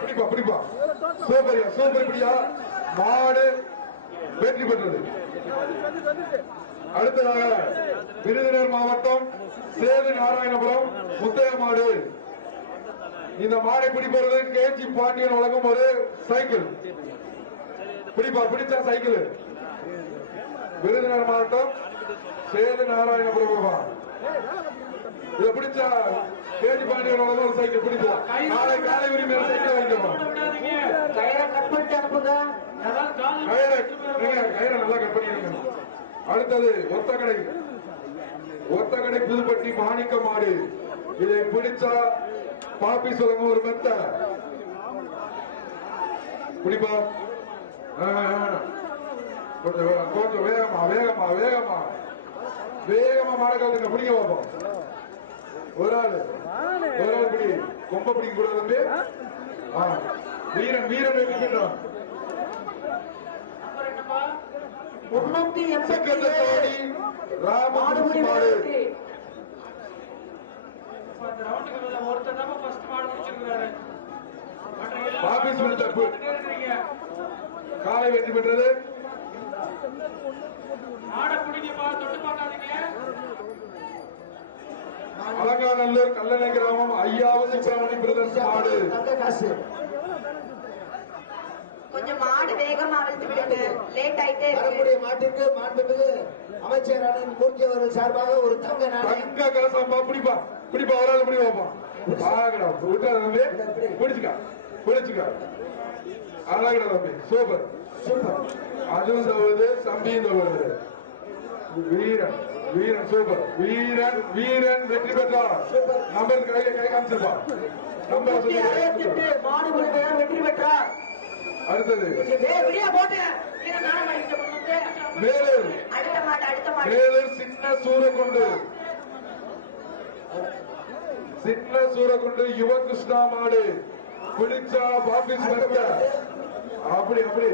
பிடிப்பா பிடிப்பா சூப்பரியா சூப்பர் பிடியா மாடு வெற்றி பெற்றது. அடுத்ததாக விருதுநகர் மாவட்டம் சேது நாராயணபுரம் முத்தைய மாடு. இந்த மாடை பிடிப்பது கேஜி பாண்டியன் வழங்கும் ஒரு சைக்கிள். பிடிப்பா பிடிச்சா சைக்கிள். விருதுநகர் மாவட்டம் சேது நாராயணபுரம் இதை பிடிச்சா கேஜி பாண்டியன் வழங்கும் ஒரு சைக்கிள். பிடிச்சா நாளை காலை உரிமை சைக்கிள் வாங்கிக்கலாம். கயிறை நல்லா கட் பண்ணிடுங்க. அடுத்தது ஒத்தக்கடை புதுப்பட்டி மாணிக்க மாடு. இதை பிடிச்சா பாப்பி சொல்லுங்க ஒரு மெத்த பிடிப்பா. கொஞ்சம் வேகமா வேகமா வேகமா வேகமா மாட கலந்துங்க. பிடிக்க பார்ப்போம். ஒரு ஆள் பிடி கொம்ப பிடிக்க கூடாது. வீரன் வீரன் இருக்கின்றான். 387 ராமகுடி மாடு. காலை வெற்றி பெற்றது. அலங்காநல்லூர் கல்லணை கிராமம் ஐயாவது சுப்பிரமணி பிரதர்ஸ் மாடு. கொஞ்சம் மாடு வேகமா அழைத்து விடுங்க, லேட் ஆயிட்டே வரக்கூடிய மாட்டுக்கு மாண்புமிகு அமைச்சர் அண்ணன் மூர்த்தி அவர்கள் சார்பாக ஒரு தங்க நாணயம். தங்க கலசம்பா பிடிப்பா பிடிப்பா அவரால் பிடி வைப்பான். ஆகடா விட்டா தம்பி பிடிச்சுக்கா பிடிச்சுக்கா. அழகடா தம்பி சூப்பர் சூப்பர். அதுவும் தவறுது சம்பியும் தவறுது. வீரன் வீரன் சூப்பர். வீரன் வீரன் வெற்றி பெற்றார். நம்பர் கை காமிச்சிருப்பா. நம்பர் வெற்றி பெற்றார். அடுத்தது மேலூர் சின்ன சூரக்குண்டு யுவ கிருஷ்ணா மாடு. பிடிச்சா பாபிஸ் அப்படி அப்படி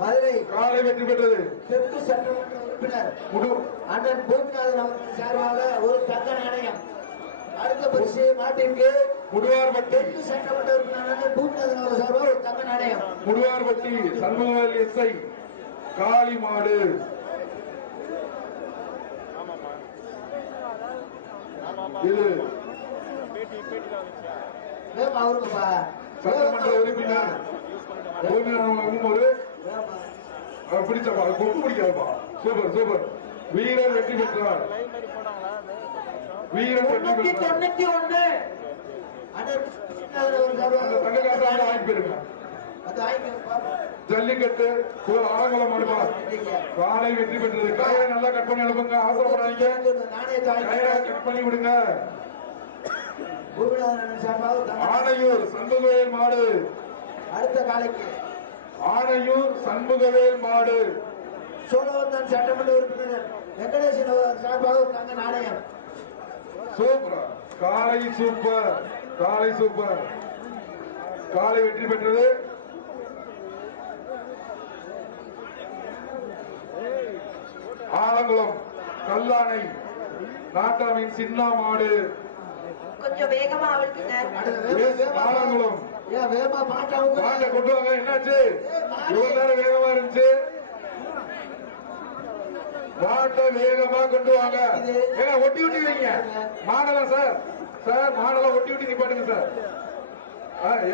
மதுரை காலை வெற்றி பெற்றது. தெற்கு சட்டமன்ற உறுப்பினர் அண்ணன் பூமிநாதன் அவர்கள் சார்பாக ஒரு தங்க நாணயம். அடுத்த பரிசு மாட்டிற்கு முடுவார்பட்டி தெற்கு சட்டமன்ற உறுப்பினர் அண்ணன் பூமிநாதன் அவர்கள் சார்பாக ஒரு தங்க நாணயம். முடுவார்பட்டி சண்முகவேல் எஸ்ஐ காளி மாடு. இது சட்டமன்ற உறுப்பினர் ஒரு பிடிச்சப்பா கொப்பு பிடிக்காதப்பா. Super super. வீரர் வெற்றி பெற்றார். வீரர் வெற்றி பெற்றார். 91 போயிருங்க. ஜல்லிக்கட்டு ஆரம்பம் மடுப்பார். காலை வெற்றி பெற்றது. கயிறை நல்லா கட் பண்ணி அனுப்புங்க. அவசரப்படாதீங்க. கயிறை கட் பண்ணி விடுங்க. ஆனையூர் சண்முகவேல் மாடு. அடுத்த காலைக்கு ஆனையூர் சண்முகவேல் மாடு. சோழவந்தான் சட்டமன்ற உறுப்பினர் வெங்கடேசன் சார்பாக தங்க நாணயம். சூப்பர். காலை சூப்பர். காலை சூப்பர். காலை வெற்றி பெற்றது. ஆலங்குளம் கல்லானை நாட்டாவின் சின்ன மாடு. கொஞ்சம் வேகமா அவிழ்த்துங்க. ஆலங்குளம் வேகமா மாட்டை கொண்டு வாங்க. என்னாச்சு இவ்வளவு நேரம் வேகமா இருந்துச்சு. மாட்டை வேகமா கொண்டு வாங்க. ஏன்னா ஒட்டி ஒட்டி வைங்க மாடலாம் சார். சார் மாடலாம் ஒட்டி ஒட்டி நிப்பாட்டுங்க சார்.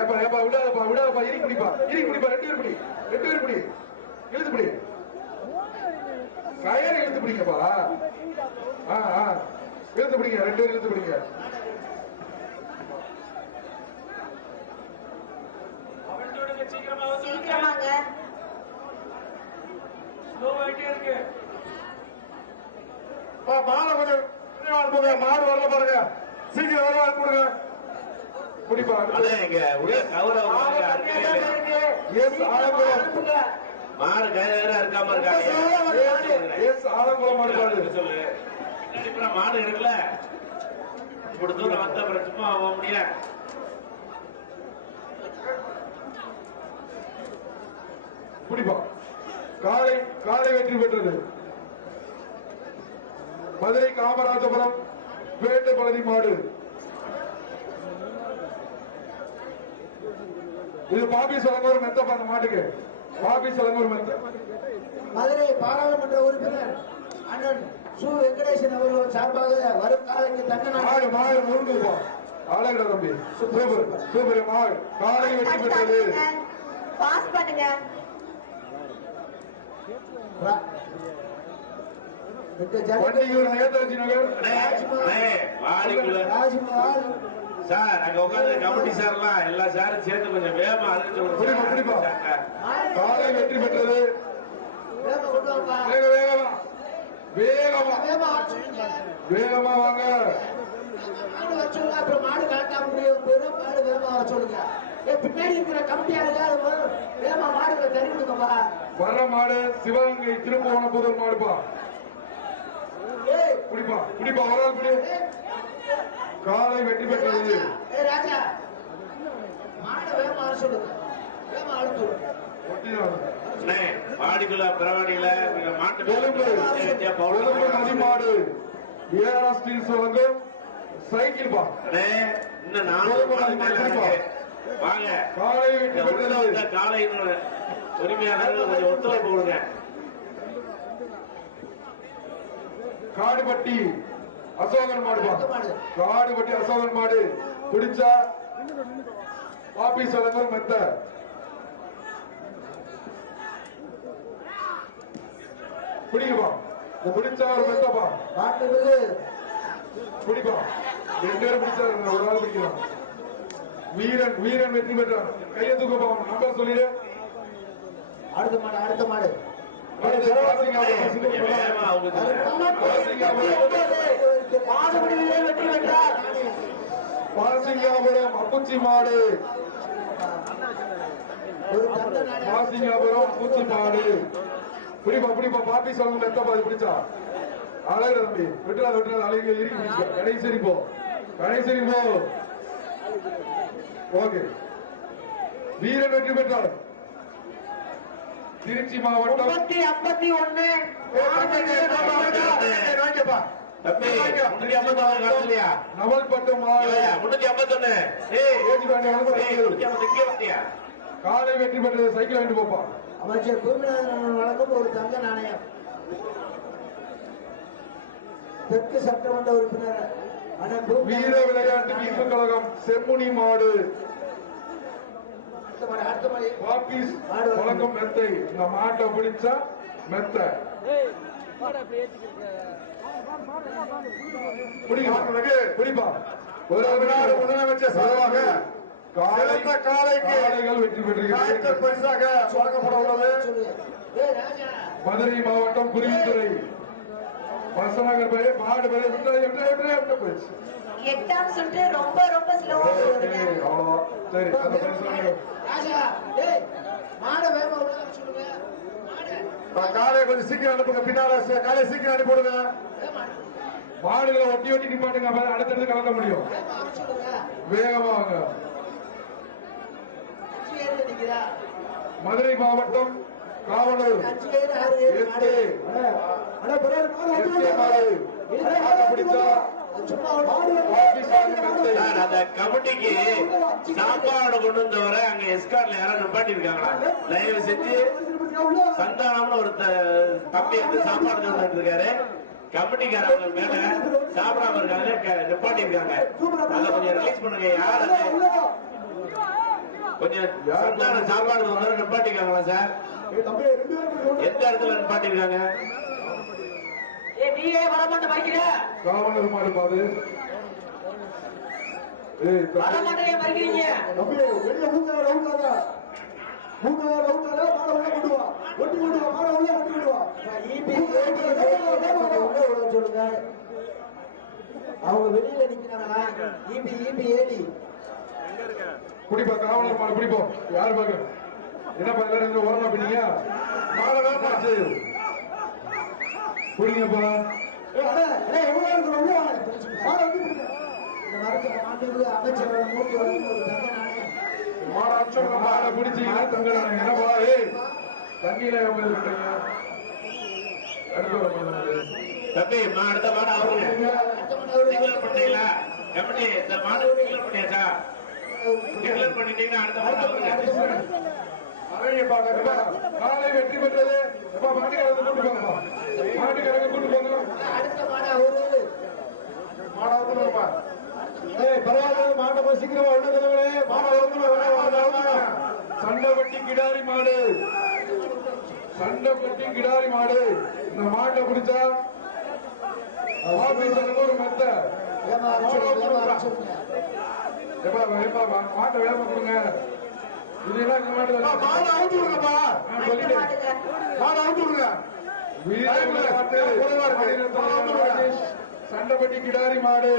ஏப்பா ஏப்பா விடாதப்பா விடாதப்பா. இறுக்கி பிடிப்பா இறுக்கி பிடிப்பா. 2 பேர் பிடி 2 பேர் பிடி. இழுத்து பிடி. கயிறு இழுத்து பிடிங்கப்பா. இழுத்து பிடிங்க. 2 பேர் இழுத்து பிடிங்க. சீக்கிரமாங்க. மாலை கொஞ்சம் போங்க. மாடு வரல பாருங்க. சீக்கிரம் வர கொடுங்க. பிடிப்பா. மாடு கயிறு இருக்காம இருக்காங்க. ஆலங்குளம் மாடு சொல்லு. மாடு இருக்குல்ல இப்படி தூரம் வந்த அப்புறம் சும்மா போக முடியாது. பிடிப்பா. காலை காலை வெற்றி பெற்றது. மதுரை காமராஜபுரம் வேட்டுப்பகுதி மாடு. இது பாபி சலங்கூர் மெத்த அந்த மாட்டுக்கு பாபி சலங்கூர் மெத்த. மதுரை பாராளுமன்ற உறுப்பினர் அண்ணன் சு வெங்கடேசன் அவர்கள் சார்பாக வரும் காலைக்கு தங்க மாடு மாடு முருங்குப்பா ஆளுகிற தம்பி சூப்பர் சூப்பர் மாடு காலை வெற்றி பெற்றது. பாஸ் பண்ணுங்க. வண்டியூர் நேதாஜி நகர் ராஜ்மஹால் சார் அங்க உட்கார்ந்து கமிட்டி சார்லாம் எல்லா சாரும் சேர்ந்து கொஞ்சம் வேகமா பிடிப்பா. காலை வெற்றி பெற்றது. வேகமா கொண்டு வாங்க. வேக வேகமா வேகமா வேகமா ஆட்சிங்க. வேகமா வாங்க. மாடு வர சொல்லுங்க. அப்புறம் மாடு கலக்காம போயிடும். மாடு வேகமா வர சொல்லுங்க. பின்னாடி இருக்கிற கமிட்டியாளுங்க அது வேகமா மாடுகளை தறி விடுங்கப்பா. வர்ற மாடு சிவகங்கை திருப்பவன புதல் மாடுப்பா. ஏய் குடிப்பா குடிப்பா ஒரு ஆள் குடி. காலை வெற்றி பெற்றது. ஏய் ராஜா மாடு வேகமா வர சொல்லுங்க. வேகமா அழுத்து சொல்லுங்க. மாடிக்குள்ள பிரவாடியில மாட்டு கொழும்பு மதிமாடு ஏஆர் ஸ்டீல்ஸ் வழங்கும் சைக்கிள் பா. இன்னும் 4 வாங்க காலை வெற்றி பெற்றது. காலை உரிமையாளர்கள் கொஞ்சம் ஒத்துழைப்பு கொடுங்க. காடுபட்டி அசோகன் மாடுபா. காடுபட்டி அசோகன் மாடு பிடிச்சா ஆபீஸ் வழங்கும் மெத்த. பிடிக்குப்பா பிடிச்சா ஒரு மெத்தப்பா. மாட்டுக்கு பிடிப்பா 2 பேரும் பிடிச்சா ஒரு ஆள் பிடிக்கலாம். வீரன் வீரன் வெற்றி பெற்றான். கையை தூக்கப்பா. நம்பர் சொல்லிடு. அடுத்த மாடு அடுத்த மாடு மாடுபிடியிலே வெற்றி பெற்றார். பாசிங்காபுரம் அப்புச்சி மாடு. ஒரு தங்க நாணயம். பாசிங்காபுரம் அப்புச்சி மாடு. பிடிப்பா பிடிப்பா. பாப்பி சொல்லுங்க மெத்தப்பா. இது பிடிச்சா அழகு தம்பி. விட்டுறா விட்டுறா அழகு இருக்கு. கடைசரி போ கடைசரி போ. ஓகே வீரன் வெற்றி பெற்றார். திருச்சி மாவட்டம் 51 நவல்பட்டு மாவட்டம் காலை வெற்றி பெற்றது. சைக்கிள் வாங்கிட்டு போப்பா. அமைச்சர் பூமிநாதன் வழங்கும் ஒரு தங்க நாணயம். தெற்கு சட்டமன்ற உறுப்பினர் அண்ணன் வீர விளையாட்டு மீட்பு கழகம் செம்முனி மாடு. அடுத்த மாடு வாபீஸ் வழங்கும் மெத்தை. இந்த மாட்டை பிடிச்சா மெத்த. பிடிப்பா. ஒரு முதலமைச்சர் சார்பாக காளைகள் வெற்றி பெற்றிருக்கிறது. பரிசாக வழங்கப்பட உள்ளது. மதுரை மாவட்டம் குருவித்துறை பசநகர் பெயர் மாடு பெயர் போயிடுச்சு. 8ஆம் சுற்று ரொம்ப ரொம்ப ஸ்லோவா போகுதுங்க. அவ்வளவுதான். சரி அந்த பரிசு ராஜா டேய் மாடு வேகமா உள்ள வர சொல்லுங்க. மாடு காலை கொஞ்சம் சீக்கிரம் அனுப்புங்க. பின்னால காலை சீக்கிரம் அனுப்பி விடுங்க. மாடுகளை ஒட்டி ஒட்டி நிப்பாட்டுங்க. அடுத்தடுத்து கலக்க முடியும். வேகமா வர சொல்லுங்க. வேகமா வாங்க. ஏறி நிக்கிறா. மதுரை மாவட்டம் காவலூர் 5 ஏறு 6 ஏறு மாடு. அட பரவாயில்லை மாடு மாடு பிடிச்சா சும்மா மாடு சார், அந்த கமிட்டிக்கு சாப்பாடு கொண்டு வந்தவரை அங்க எஸ்கார்ட்ல யாரும் நிப்பாட்டி இருக்காங்களா? தயவு செஞ்சு சந்தானம்னு ஒரு தம்பி வந்து சாப்பாடு கொண்டு இருக்காரு. கமிட்டிக்காரங்க மேல சாப்பிடாம இருக்காங்க, நிப்பாட்டி இருக்காங்க. அதை கொஞ்சம் ரிலீஸ் பண்ணுங்க. யார் அது? கொஞ்சம் சந்தான சாப்பாடு கொண்டு நிப்பாட்டிருக்காங்களா சார்? எந்த இடத்துல நிப்பாட்டிருக்காங்க? நீயே வரமாட்ட மறிக்கிற காவலர் மாடு பாது. வரமாட்டே மறிக்கிறீங்க. சொல்லுங்க. அவங்க வெளியில நிக்கிறாங்களா? ஏடி குடிப்பா. காவலர் மாடு பிடிப்போம். யாரு பாக்க என்னப்பா எல்லாரும் ஓரமா பண்ணீங்க? மாலை வேணாச்சு புரியுங்கப்பா. அமைச்சரோட மூட்டு மாடை பிடிச்சீங்கன்னா தங்கடாங்க. என்னப்பா தண்ணியில விட்டீங்க. தம்பி அடுத்த மாடு அவருங்க சிக்னல் பண்ணீங்களா? எப்படி இந்த மாடு சிக்னல் பண்ணியாச்சா? டிக்ளேர் பண்ணிட்டீங்கன்னா அடுத்த மாடு அவங்க. அழகியப்பா காலை வெற்றி பெற்றது. எப்பா மாட்டுக்காரங்க கூட்டு போங்கப்பா, மாட்டுக்காரங்க கூட்டு போங்க. அடுத்த மாடா ஒரு மாடா வந்துருங்கப்பா. பரவாயில்ல, மாட்டை போய் சீக்கிரமா உள்ளதவங்களே, மாடா வந்து சண்டைப்பட்டி கிடாரி மாடு, சண்டைப்பட்டி கிடாரி மாடு. இந்த மாட்டை பிடிச்சா ஆபீசருக்கு ஒரு மெத்த. மாட்டை வேலை கொடுங்க. இதெல்லாம் இந்த மாட்டு மாடை அவுத்து விடுங்கப்பா. அடுத்த மாடுங்க. மாடை அவுத்து விடுங்க. சண்டைப்பட்டி கிடாரி மாடு.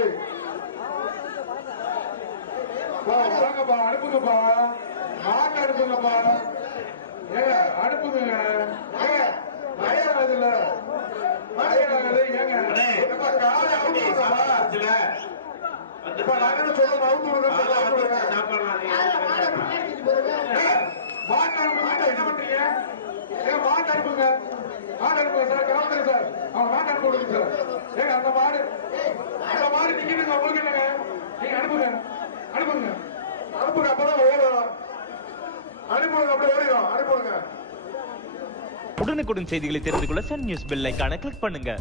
வாங்கப்பா, அனுப்புங்கப்பா, மாட்டை அனுப்புங்கப்பா. ஏங்க அனுப்புங்க. ஏங்க வயலாகுதுல்ல, வயலாகுது. ஏங்க எப்பா காலை அவுத்து விடுங்கப்பா. இப்ப நாங்க சொல்றோம், அவுத்து விடுங்க. சாப்பாடுலாம் நீங்க மாடை பின்னாடி தூக்கி போடுங்க. மாட்டு அனுப்புங்க. என்ன பண்றீங்க? ஏங்க மாட்டு அனுப்புங்க, மாட்டு அனுப்புங்க சார். கிராமத்துல சார் அவன் மாட்டு அனுப்ப விடுங்க சார். ஏங்க அந்த மாடு நிக்கிட்டுங்க. உங்களுக்கு என்னங்க? நீங்க அனுப்புங்க, அனுப்புங்க, அனுப்புங்க. அப்பதான் ஓடுறோம். அனுப்புங்க, அப்படியே ஓடிடும். அனுப்புங்க. உடனுக்குடன் செய்திகளை தெரிந்து கொள்ள சன் நியூஸ் பெல் ஐகானை கிளிக் பண்ணுங்க.